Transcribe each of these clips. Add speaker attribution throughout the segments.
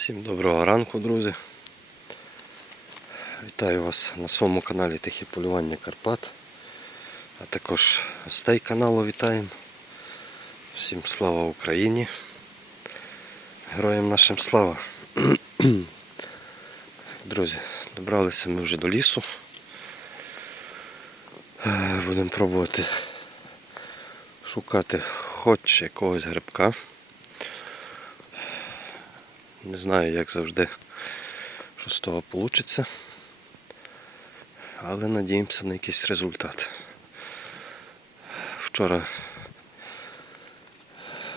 Speaker 1: Всім доброго ранку, друзі. Вітаю вас на своєму каналі Тихі полювання Карпат. А також гостей каналу вітаємо. Всім слава Україні. Героям нашим слава. Друзі, добралися ми вже до лісу. Е, Будемо пробувати шукати хоч якогось грибка. Не знаю, як завжди, що з того вийде. Але надіємося на якийсь результат. Вчора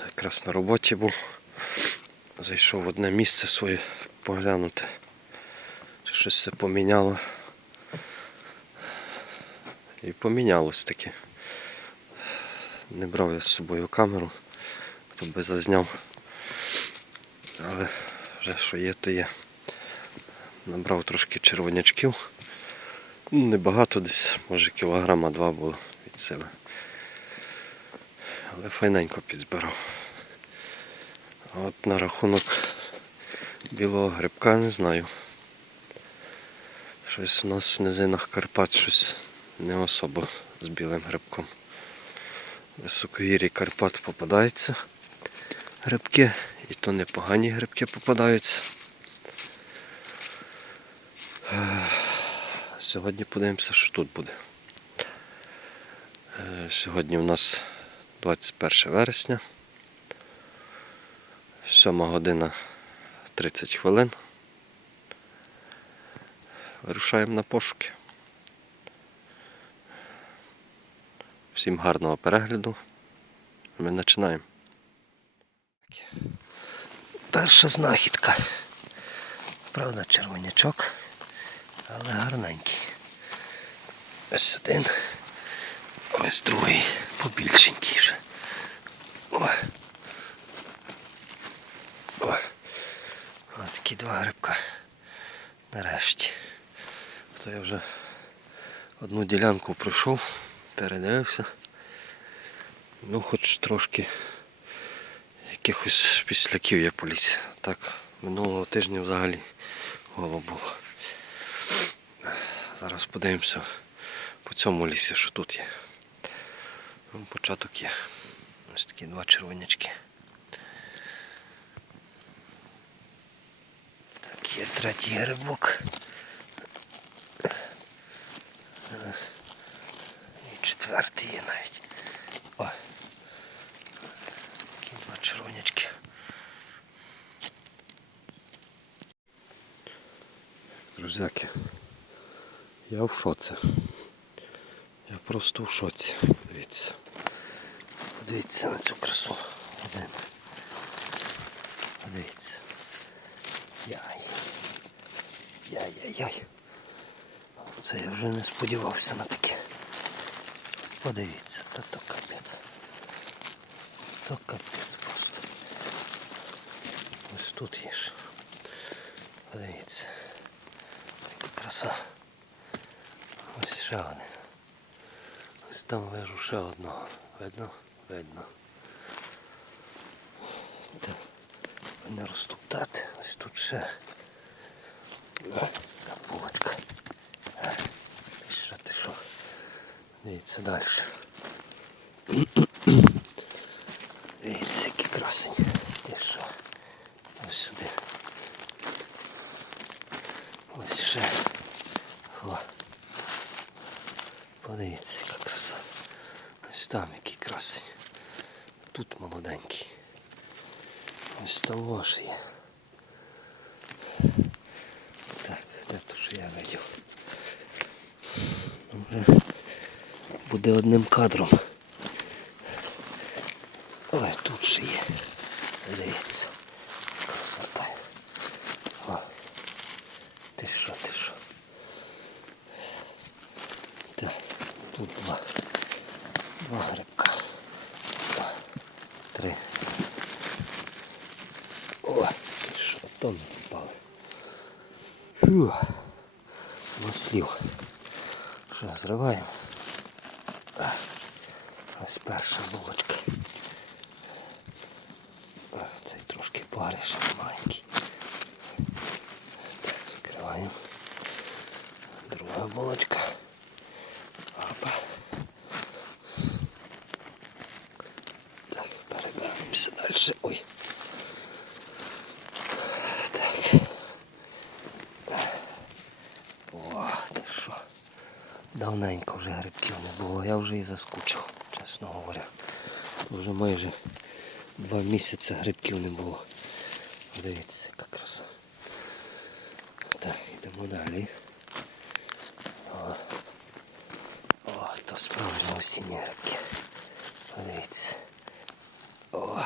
Speaker 1: якраз на роботі був. Зайшов в одне місце своє поглянути. Чи щось все поміняло. І помінялось таки. Не брав я з собою камеру, хто би зазняв. Вже що є, то є. Набрав трошки червонячків. Ну, Небагато десь, може кілограма два було від себе. Але файненько підзбирав. А от на рахунок білого грибка не знаю. Щось у нас в низинах Карпат щось не особо з білим грибком. Високогір'ї Карпат попадаються грибки, і то непогані грибки попадаються. Сьогодні подивимося, що тут буде. Е, Сьогодні у нас 21 вересня. 7 година 30 хвилин. Вирушаємо на пошуки. Всім гарного перегляду. Ми починаємо. Перша знахідка. Правда, червонячок, але гарненький. Ось один. Ось другий побільшенький вже. О. О. Ось такі два грибка. Нарешті. То я вже одну ділянку пройшов, передивився. Ну, хоч трошки якихось післяків я поліз. Так, минулого тижня взагалі голо було. Зараз подивимося по цьому лісі, що тут є. Ну, початок є. Ось такі два червонячки. Так, є третій грибок. І четвертий є навіть. О. Такі два червонячки. Друзяки, я в шоці. Я просто в шоці. Подивіться. Подивіться на цю красу. Один. Подивіться. Яй. Яй-яй-яй. Це я вже не сподівався на таке. Подивіться, та то капець. То капець просто. Ось тут є ж. Подивіться. Краса. Ось ще один. Ось там вижу ще одного. Видно? Видно. Так. Не розтоптати. Ось тут ще. О, булочка. А, Ти що, ти що? Дивіться далі. Дивіться, які красені. Ти що? Ось сюди. Ось ще. О. Подивіться, яка краса. Ось там який красень. Тут молоденький. Ось там ваш є. Так, де то, що я видів? Вже буде одним кадром. Ой, тут ще є. Дивіться. Красота. О. Ти що, ти що? Так, тут два. Два грибка. Два. Три. О, ти що, то не попали. Фу. Маслів. Що, зриваємо? А, Ось перша булочка. А, Цей трошки париш маленький. Друга булочка. Опа. Так, перебираємося далі. Ой. Так. О, ти що? Давненько вже грибків не було, я вже і заскучив, чесно говоря. Вже майже два місяці грибків не було. Дивіться, яка краса. Так, йдемо далі. О, О то справді осінні грибки. Подивіться. О.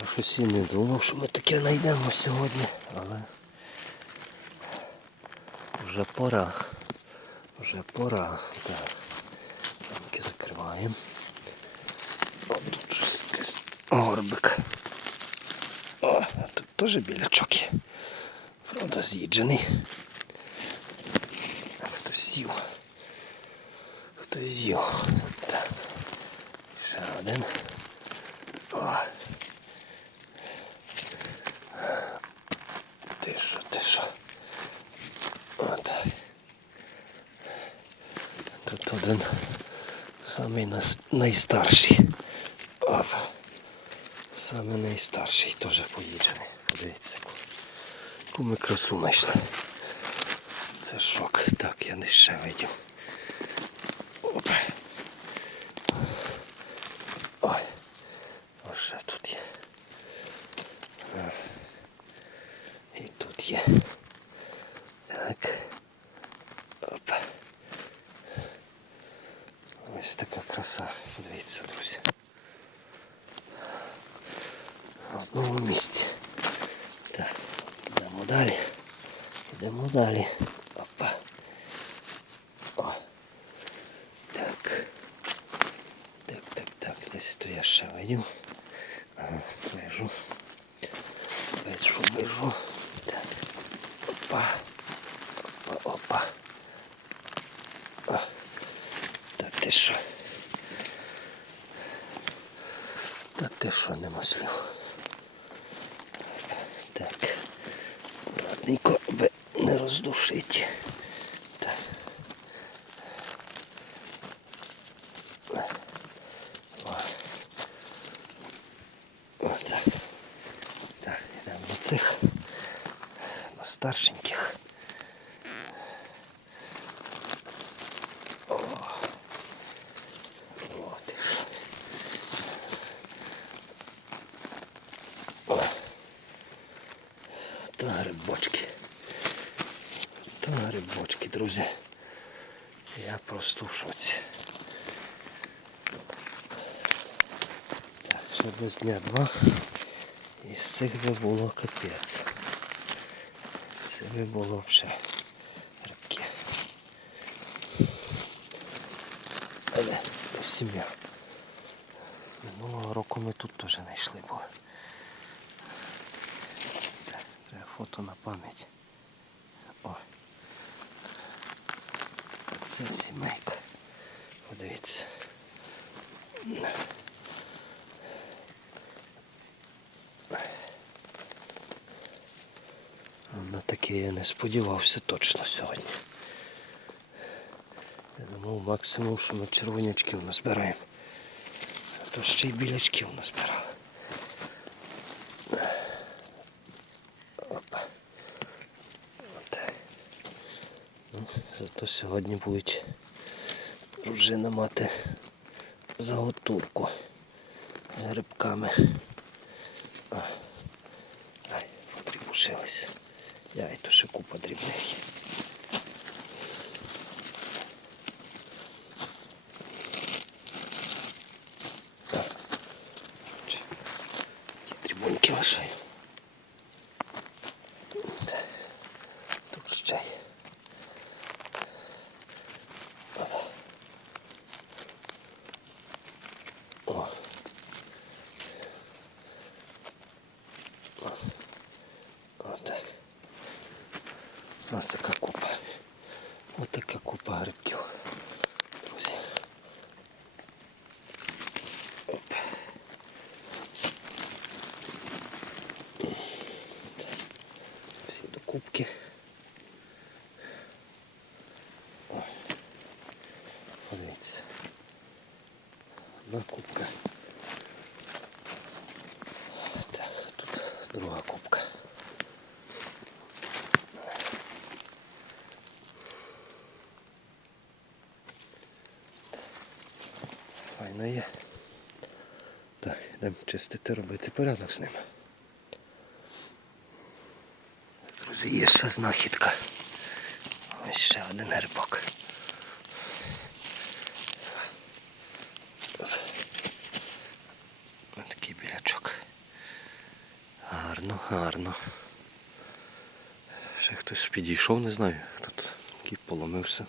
Speaker 1: Я щось і не думав, що ми таке знайдемо сьогодні, але вже пора. Вже пора. Так. Рамки закриваємо. О, тут щось якийсь горбик. Теж білячок є. Правда, з'їджений. Хтось з'їв. Хтось з'їв. Так. Ще один. О. Ти що, ти що? Отак. Тут один самий найстарший. Оп. Самий найстарший теж поїджений. Подивіться, яку- ми красу знайшли. Це шок. Так, я не ще видів. Оп. Ой. Ось ще тут є. А. І тут є. Так. Оп. Ось така краса. Подивіться, друзі. В одному місці. Так, йдемо далі. Йдемо далі. Опа. О. Так. Так, так, так. Десь то я ще видів. Ага, вижу. Вижу, вижу. Так. Опа. Опа, опа. О. Та ти що? Та ти що нема слів? Так. Аккуратненько, аби не роздушити. Так. О. Отак. Так, йдемо до цих до старшеньких. О, ти що. О. Та грибочки. Та грибочки, друзі. Я просто в шоці. Так, ще без дня два. І з цих би було капець. Це би було вже рибки. Але сім'я. Минулого року ми тут теж знайшли були. Треба фото на пам'ять. О. Це сімейка. Подивіться. На таке я не сподівався точно сьогодні. Я думав максимум, що ми червонячків назбираємо. А то ще й білячків назбирали. Опа. Отак. Ну, зато сьогодні будуть дружина мати заготурку з грибками. Ай, потрібушилися. Я і то ще купа дрібних. є. Так. Чи- Ті дрібоньки лишаю. Так. Тут ще є. Опа. О. Отак. Ось така купа. Ось така купа грибків. Друзі. Оп. кубки. О, Подивіться. Одна кубка. Так, тут друга кубка. Файно є. Так, йдемо чистити, робити порядок з ним. Друзі, є ще знахідка. Ось ще один грибок. Ось такий білячок. Гарно, гарно. Ще хтось підійшов, не знаю, хто тут який поломився.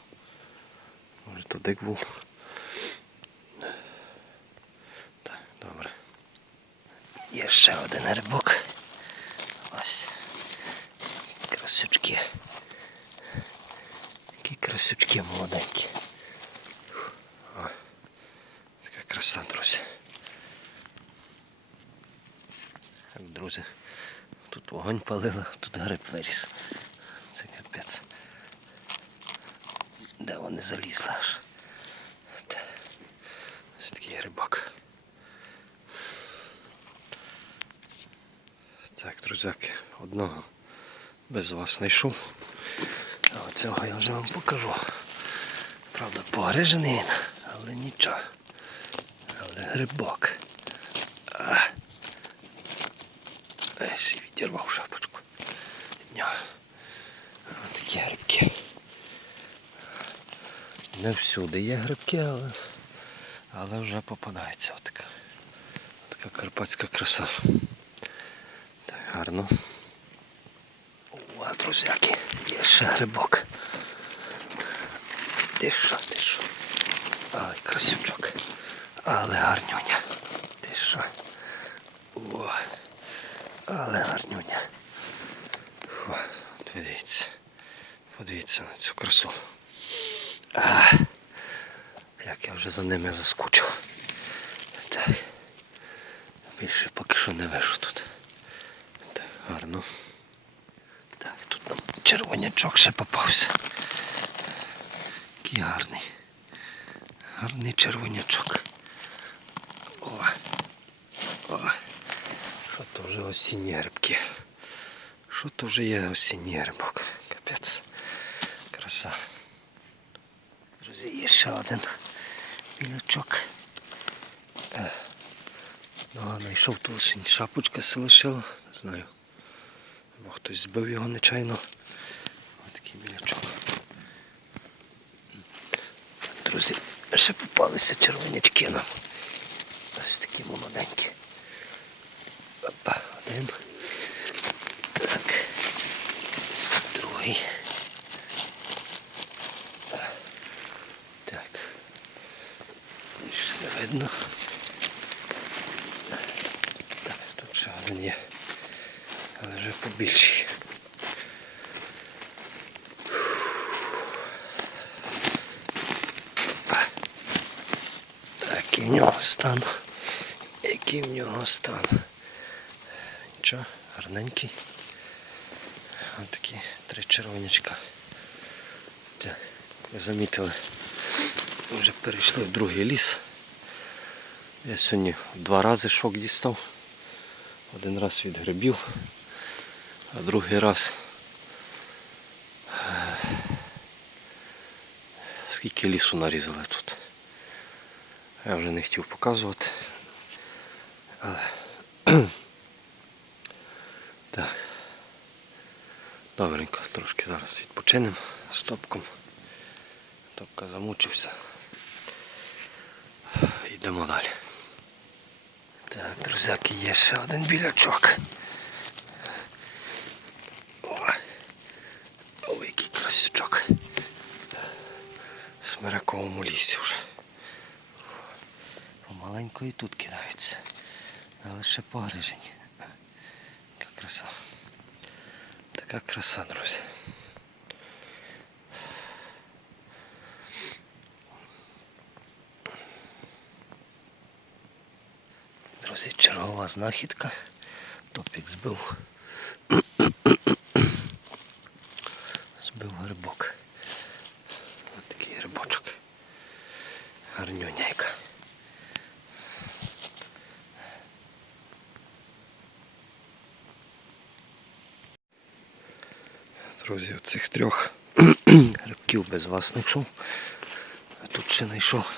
Speaker 1: Може то дик був. Так, добре. Є ще один грибок. Ось. Красючки. Які красючки молоденькі. О, така краса, друзі. Так, друзі. Тут вогонь палила, тут гриб виріс. Це капець. Де вони залізли аж? Ось такий грибок. Так, друзяки, одного без вас знайшов. А оцього я вже вам покажу. Правда, погрижений він, але нічого. Але грибок. Е, ще відірвав шапочку. Ось такі грибки. Не всюди є грибки, але, але вже попадається отака. Така карпатська краса. Гарно. О, друзяки, є ще грибок. Ти що, ти що? Ай, красючок. Але гарнюня. Ти? О, але гарнюня. О, дивіться. Подивіться на цю красу. А, як я вже за ними заскучив. Так. Більше поки що не вижу тут. Так, гарно. Так, тут нам червонячок ще попався. Який гарний. Гарний червонячок. О. О. Що то вже осінні грибки. Що то вже є осінній грибок. Капець. Краса. Друзі, є ще один білячок. Е, Ну, а знайшов ту осінь. Шапочка се лишила. Не знаю. Або хтось збив його нечайно. Ось такий білячок. Друзі, ще попалися червонячки нам. Ось такі молоденькі. Опа, один. Так. Другий. Так. Більше не видно. Так, тут ще один є. Вже побільший. Такий в нього стан. Який в нього стан. Нічого, гарненький. Ось такі три червонячка. Так, ви замітили, ми вже перейшли в другий ліс. Я сьогодні два рази шок дістав. Один раз від грибів, а другий раз. е, Скільки лісу нарізали тут. Я вже не хотів показувати. Але так. Добренько, трошки зараз відпочинемо стопком. Топка замучився. Йдемо далі. Так, друзяки, є ще один білячок. О, Ой, який красючок. В смираковому лісі вже. Помаленько і тут кидаються. Але ще погрижені. Яка краса. Така краса, друзі. Друзі, чергова знахідка. Топік збив. вибив грибок. Ось такий грибочок. Гарнюня яка. Друзі, цих трьох грибків без вас знайшов. А тут ще знайшов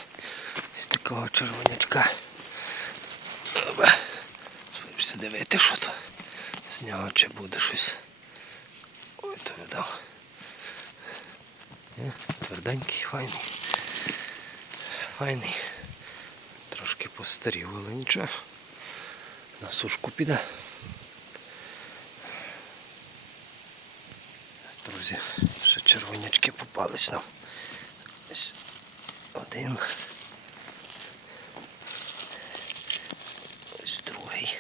Speaker 1: із такого червонячка. Сподіваюся дивити, що то з нього чи буде щось. Ой, то не дав. Тверденький, файний. Файний. Трошки постарів, але нічого. На сушку піде. Друзі, ще червонячки попались нам. Ось один. Ось другий.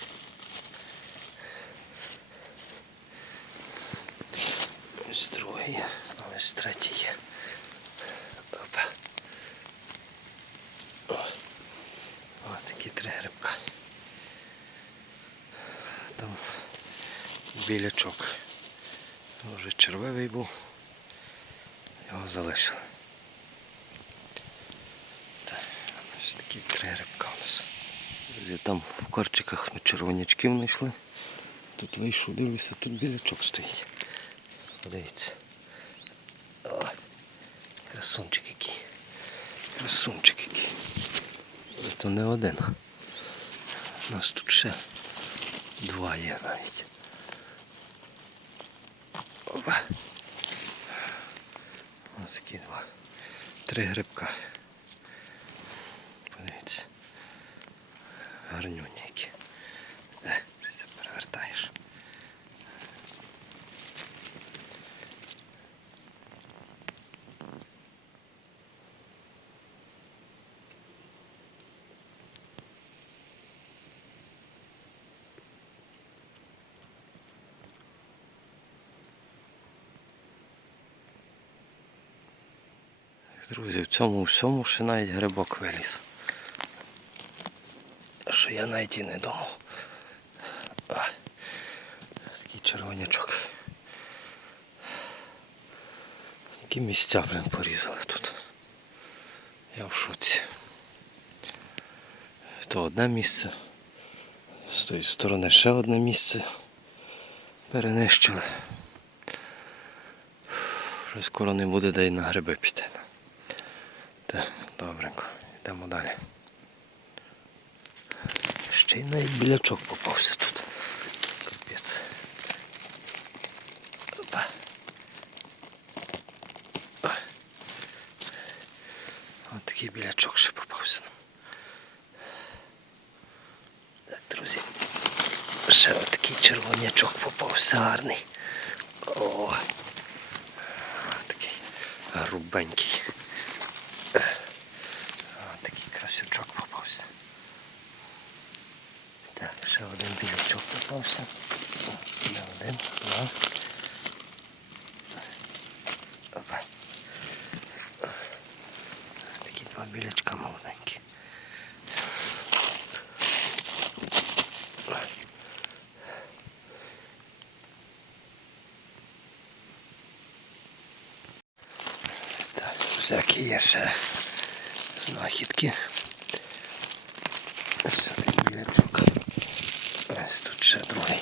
Speaker 1: Ось другий. Ось третій є. Опа. О. Такі три грибка. Там білячок. Вже червивий був. Його залишили. Так, ось такі три грибка у нас. Друзі, Там в корчиках ми червонячків знайшли. Тут вийшов, дивлюся, тут білячок стоїть. Подивіться. Красунчик який. Красунчик який. Але не один. У нас тут ще два є навіть. Опа. Ось такі два. Три грибка. Подивіться. Гарнюні які. Е, все перевертаєш. Друзі, в цьому всьому ще навіть грибок виліз. Що я навіть і не думав. Такий червонячок. Які місця, блин, порізали тут. Я в шоці. То одне місце. З тої сторони ще одне місце. Перенищили. Вже скоро не буде де й на гриби піти. Так, добренько, йдемо далі. Ще й навіть білячок попався тут. Капець. Опа. Ось такий білячок ще попався. Так, друзі. Ще ось такий червонячок попався гарний. О. Такий грубенький. О, такий попався. Так, ще один білячок попався. Ще один, два. Опа. Такі два білячка молоденькі. Так, всякі є ще знахідки. Ось один білячок. Ось тут ще другий.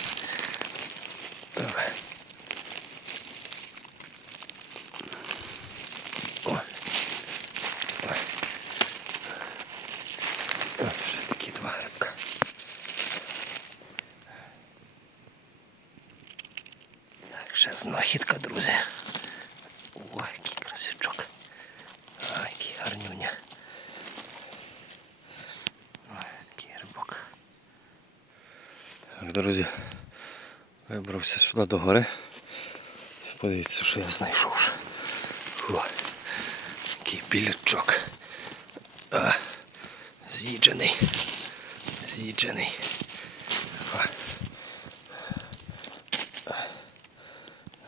Speaker 1: Добре. О. Ой. О, ще такі два грибка. Так, ще знахідка, друзі. Ой, який красючок. Ай, який гарнюня. Ой, який грибок. Так, друзі, вибрався сюди до гори. Подивіться, що я знайшов. Фу. Який білячок. А, з'їджений. З'їджений. О.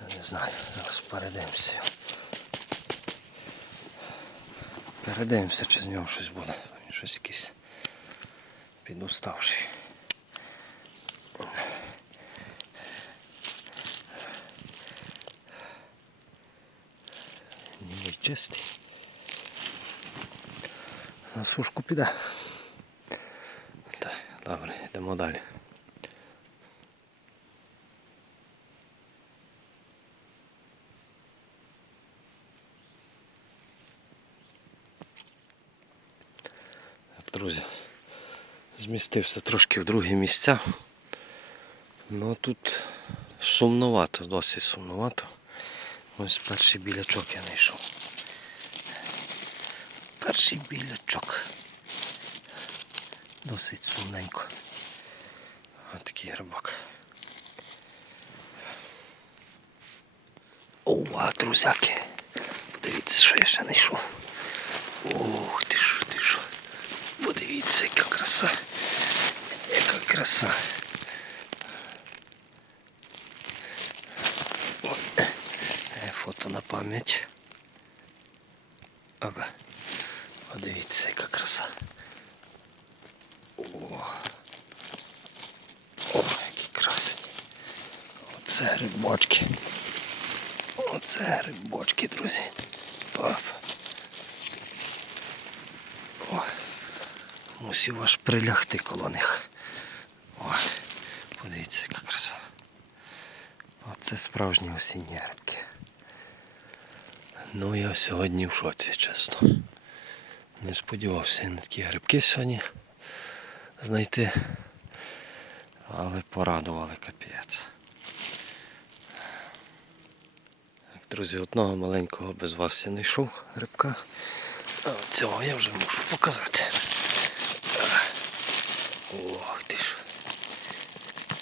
Speaker 1: Я не знаю, зараз передивимося. Передивимося, чи з нього щось буде. Він щось якийсь підуставший. чистий. На сушку піде. Так, добре, йдемо далі. Так, друзі, змістився трошки в другі місця. Ну тут сумновато, досить сумновато. Ось перший білячок я знайшов. Перший білячок. Досить сумненько. Ось такий грибок. Ова, друзяки. Подивіться, що я ще знайшов. Ух, ти що, ти що. Подивіться, яка краса. Яка краса. Е, Фото на пам'ять. Аба. Подивіться, яка краса. О, О які красні. Оце грибочки. Оце грибочки, друзі. Пап. О, мусів аж прилягти коло них. О, подивіться, яка краса. Оце справжні осінні грибки. Ну я сьогодні в шоці, чесно. Не сподівався на такі грибки сьогодні знайти. Але порадували капець. Друзі, одного маленького без вас я не йшов грибка. А цього я вже можу показати. А. Ох ти ж.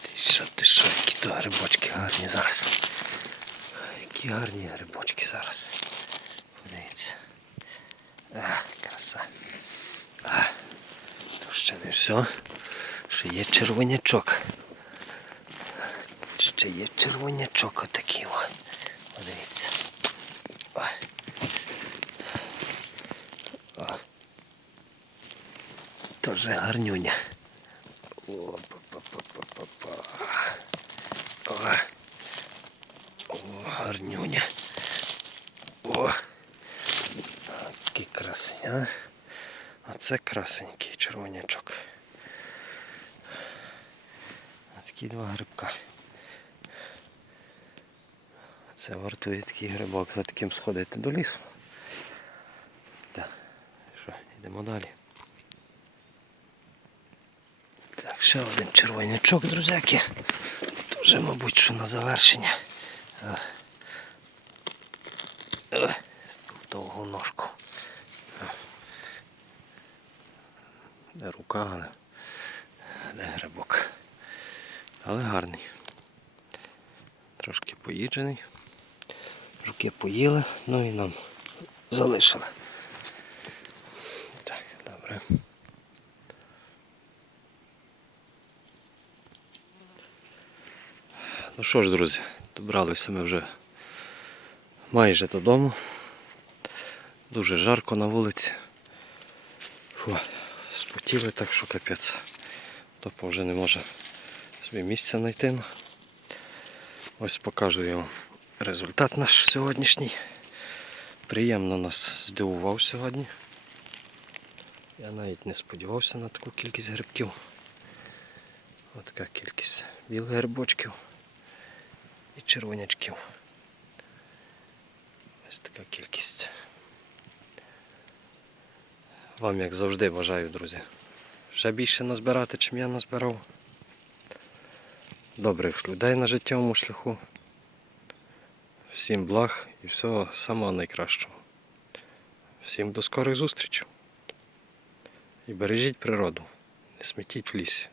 Speaker 1: Ти що, ти що, які то грибочки гарні зараз. Які гарні грибочки зараз. Подивіться. А, краса. А, то ще не все. Ще є червонячок. Ще є червонячок отакий. О. Подивіться. Ой. О. Тоже гарнюня. О, па-па-па-па-па-па. О. О, гарнюня. О. Такий красень, а? Оце красенький червонячок. А такі два грибка. Це вартує такий грибок за таким сходити до лісу. Так, що, йдемо далі. Так, ще один червонячок, друзяки. Тут вже, мабуть, що на завершення. А. Е, в Довгу ножку. Де рука, де грибок. Але гарний. Трошки поїджений. Жуки поїли, ну і нам залишили. Так, добре. Ну що ж, друзі, добралися ми вже майже додому. Дуже жарко на вулиці. Фу, спотіли так, що капець. Топо вже не може собі місця знайти. Ось покажу вам результат наш сьогоднішній. Приємно нас здивував сьогодні. Я навіть не сподівався на таку кількість грибків. Ось така кількість білих грибочків і червонячків. Ось така кількість. Вам, як завжди, бажаю, друзі, ще більше назбирати, чим я назбирав. Добрих людей на життєвому шляху. Всім благ і всього самого найкращого. Всім до скорих зустрічей. І бережіть природу. Не смітіть в лісі.